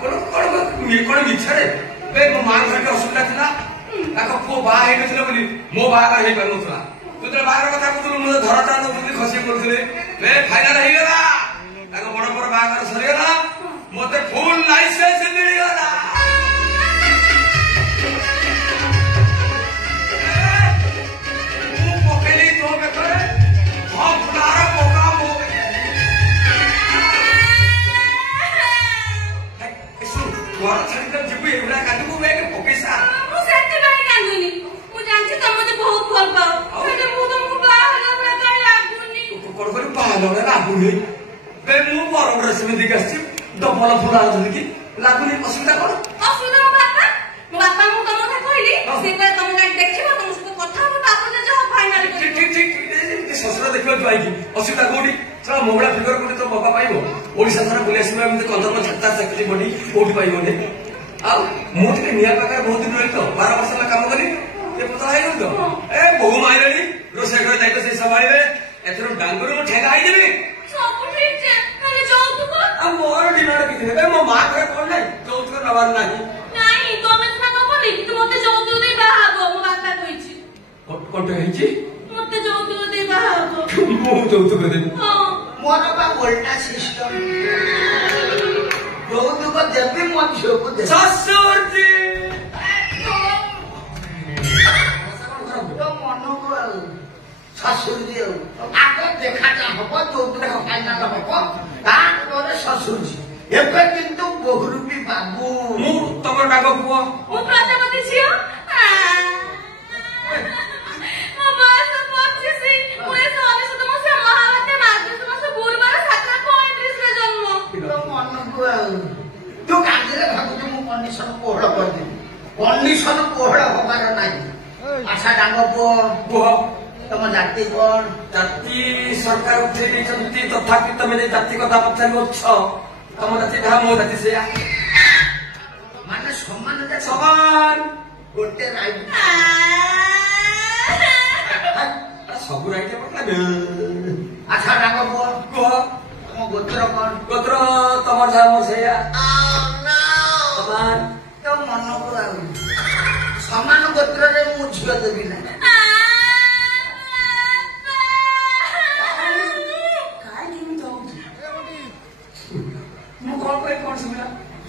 कौन मिछरे बे मो मां घर के असुविधा थिला ताको पो बा हे नथिले बोली मो बाहागर हे परनथला तू तो बाहागर कथा कहतु मो धरता न बुद्धि खसी करथिले बे फाइनल हे गेला ताको बड़ बड़ बाहागर सरी गेला मते फुल लाइसेंस मिली गेला मु पकेली तो के करे हम फुलारा पोका मो घर छाड़ी जीव एवढा कांदू मैं पकेसा मु सेति भाई कांदुनी मु जानछि तुम मते बहुत भल पाओ सेति मु तुमको बाहला बड़ा काई लागुनी कोन कोन बाहला बड़ा लागुनी बे मु बरोबर से दिगछि डबल फुला जलकी लागुनी असुविधा कोन असुविधा मो बापा मु तुम କଥା कहली से कहे तुम गाड़ी देखिबो तुम सହିତ କଥା हो तापर जे हो फाइनल ठीक ससुर देखियो तो आइकी असुविधा कोडी चल मोगला फिगर कोडी तो बाबा पाइबो ओडिसा सारा बुले आसीबा एमते कंदर छत्ता सकली बडी कोडी पाइबो ने आ मु टिके निया पाकर बहुत दिन रही तो 12 वर्ष ला काम करी ये पता है तो ए बहु माइरणी रोसे घर जाई तो से संभाळबे एथरो डांगरू मु ठेगा आई देबी सब ठीक छे खाली जाऊ तू को आ मोर डिनर किथे बे मो मां घर कोन नै जाऊ तो नवार नाही नाही तमे ना नबली कि तू मते जाऊ तू दे बाहागो मो बापा कहिछि कोट हेछि मते जाऊ तू दे बाहागो मु जाऊ तो दे हां मोर बा उल्टा सिस्टम जो को देबी मो झियो को दे ससुर जी तो मन को ससुर जी आगे देखा जा हबो जो फाइनल हबो ता तोरे ससुर जी एबे किंतु बहुरूपी बाबू मु तमर डागो पुओ मु प्रजापति छियो बस पछिसी मुए सोने से तुम से महावते मार्ग तुम से गुरुवार 7:35 रे जन्म तो मन को तू कांदिले भाबु तू कंडीशन कोहड़ कर दे कंडीशन कोहड़ हबार नाही आशा डांग पुओ तम जाति कोन जाति सरकार उठे देछंती तथापि तमे जे जाति कथा पछारी छ तम जाति धा मो जाति से माने सम्मान दे समान गोटे राइट सब राइट पटला बे आशा डांग पुओ को तम गोत्र कोन गोत्र तमर जा मो सेया समान तो मन को समान गोत्र रे मु झियो देबी ना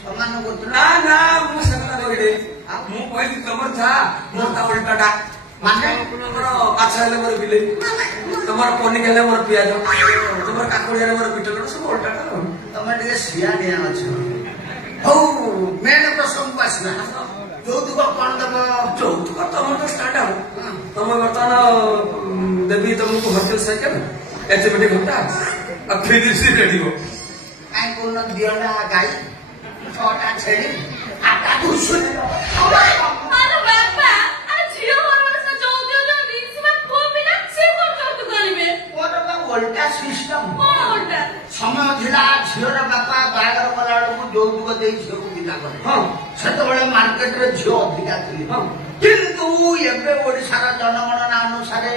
समान गोत्र ना ना मु सगला बगडे मु पहिली तमर था मोर ता उल्टाटा माने तमर आछा हेले मोर बिले तमर पनी गेले मोर पियाज तमर काकुड़ी हेले मोर पिटल सब उल्टाटा तमे टिके सिया दिया अछि हो मेन प्रसंग पासना যৌতুক কোন দেব যৌতুক তমর তো স্টার্ট আউ তমর বর্তমান দেবী তমକୁ হোটেল সাইকেল এচএমডি ঘন্টা আর ফ্রি সি রেডি গো কাই কোন দিয়না গাই ছটা ছেড়ি আটা দুশুন আরে বাবা আরে ঝিও মরবার সে যাও দিও জলদি সিমা কোপিনা সে কোন যৌতুক করিবে ওর বা উল্টা সিস্টেম কোন উল্টা সময় ଥିଲା ଝିଅର ବାପା ବାହାଘର କଲା ବେଳକୁ ଯୌତୁକ ଦେଇ ଝିଅକୁ ବିଦା କଲେ ହଁ ସେତେବେଳେ ମାର୍କେଟରେ ଝିଅ ଅଧିକା ଥିଲେ ହଁ କିନ୍ତୁ ଏବେ ଓଡିଶାର ଜନଗଣନା ଅନୁସାରେ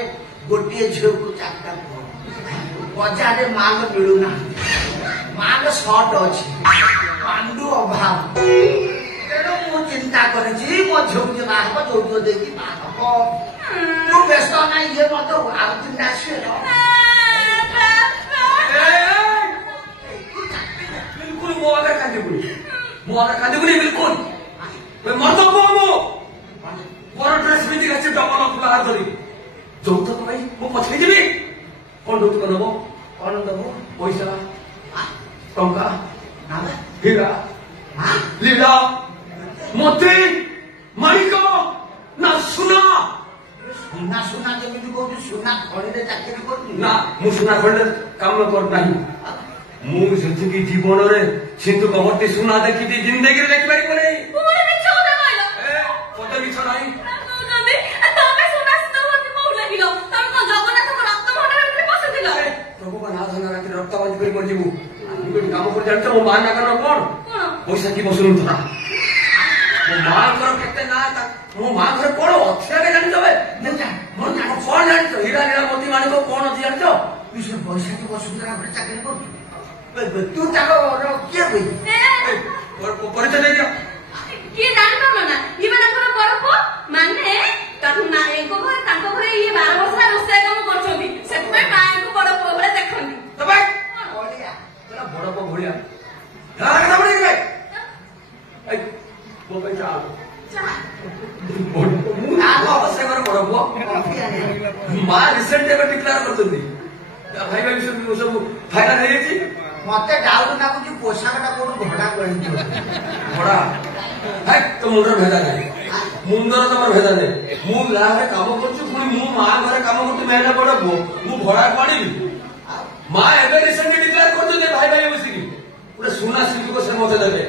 ଗୋଟିଏ ଝିଅକୁ 4ଟା ପୁଅ ବଜାରରେ ମାଲ ମିଳୁନାହିଁ ମାଲ ସର୍ଟ ଅଛି ପାଣ୍ଡୁ ଅଭାବ ତେଣୁ ମୁଁ ଚିନ୍ତା କରିଛି ମୋ ଝିଅକୁ ଯେ ବାହା ହବ ଯୌତୁକ ଦେଇକି ବାହା ହବ ତୁ ବ୍ୟସ୍ତ ନାହିଁ ଇଏ ମତେ ଆଉ 3ଟା ଆସିବେ बिल्कुल मो आगे कांदी बुली बिल्कुल मैं मर्द को मो मोर ड्रेस भी दिखाचे डबल फुला हाथ धरी যৌতুক ভাই মো পছাই দিবি কোন যৌতুক দেব কোন দেব পয়সা টঙ্কা ନା হীরা লীলা মতি মানিক না সোনা ସୁନା ସୁନା ଯେମିତି କହୁଛୁ ସୁନା ଖଣିରେ ଚାକିରି କରୁନି ନା ମୁଁ ସୁନା ଖଣ୍ଡେ କାମ କର ନାହିଁ ମୁଁ ସେତିକି ଜୀବନରେ ସିନ୍ଧୁ କମଟି ସୁନା ଦେଖିଛି ଜିନ୍ଦଗିରେ ଦେଖିପାରିବ ନାହିଁ ପୁରା ମିଛ କଥା କହିଲ ମତେ ମିଛ ନାହିଁ ଜଲଦି ତମେ ସୁନା ସୁନା ବୋଲି କହୁ ଲାଗିଲ ତମେ କଣ ଜଗନ୍ନାଥଙ୍କ ରକ୍ତ ଭଣ୍ଡାର ଭିତରେ ପଶିଥିଲ ପ୍ରଭୁ ନାଥ ରାତି ରକ୍ତ ବାଜି କରି ମରିଯିବୁ ଗୋଟେ କାମ କରି ଜାଣିଛ ମୋ ମା ନାଗର କଣ ପଇସା କି ବସୁନ ଧରା ମୋ ମାଙ୍କର କେତେ ନା ମୋ ମା ଘରେ କଣ ଅଛି ଆଗେ ଜାଣିଛ ବେ କଣ ଜାଣିଛ ହୀରା ଲୀଳା ମୋତି ମାଣିକ କଣ ଅଛି ଜାଣିଛ ପଇସା କି ବସୁନ୍ଧରା ଚାକିରି କରୁଛୁ ତୁ ତାର କିଏ ଭାଇ ପରିଚୟ ଦେଇଦିଅ। କିଏ ଜାଣିପାରୁନ ନା ଇଏ ତାଙ୍କର ବଡ ପୁଅ ମାନେ ତାଙ୍କ ଘରେ ଇଏ 12 ବର୍ଷ ରୋଷେଇ କାମ କରୁଛନ୍ତି ସେଥିପାଇଁ ମାଙ୍କୁ ବଡ ପୁଅ ଭଳିଆ ଦେଖନ୍ତି। ବଡ ପୁଅ ଭଳିଆ ମୋ ପାଇଁ ଚା ବଡ ପୁଅ ମା ରିସେଣ୍ଟ ଏବେ ଡିକ୍ଲାର କରୁଛନ୍ତି ଭାଇ ଭାଇ ସବୁ ଫାଇନାଲ ହେଇଯାଇଛି। ମତେ ଡାଉଟ ଲାଗୁଛି ପୋଷାକଟା କୋଉଠୁ ଭଡା କରିଛି ଭଡା ତ ମୁଣ୍ଡର ଭେଦା ନାହିଁ ମୁଣ୍ଡର ତମର ଭେଦା ନାହିଁ। ମୁଁ ଗାଁରେ କାମ କରୁଛି ପୁଣି ମୁଁ ମା ଘରେ କାମ କରୁଛି ମେହେଲା ବଡ ପୁଅ ମୁଁ ଭଡା ଆଣିବି। ମା ଏବେ ରିସେଣ୍ଟଲି ଡିକ୍ଲାର କରୁଛନ୍ତି ଭାଇ ଭାଇ ବସିକି ଗୋଟେ ସୁନା ଶିଳ୍ପୀକୁ ସେ ମତେ ଦେବେ।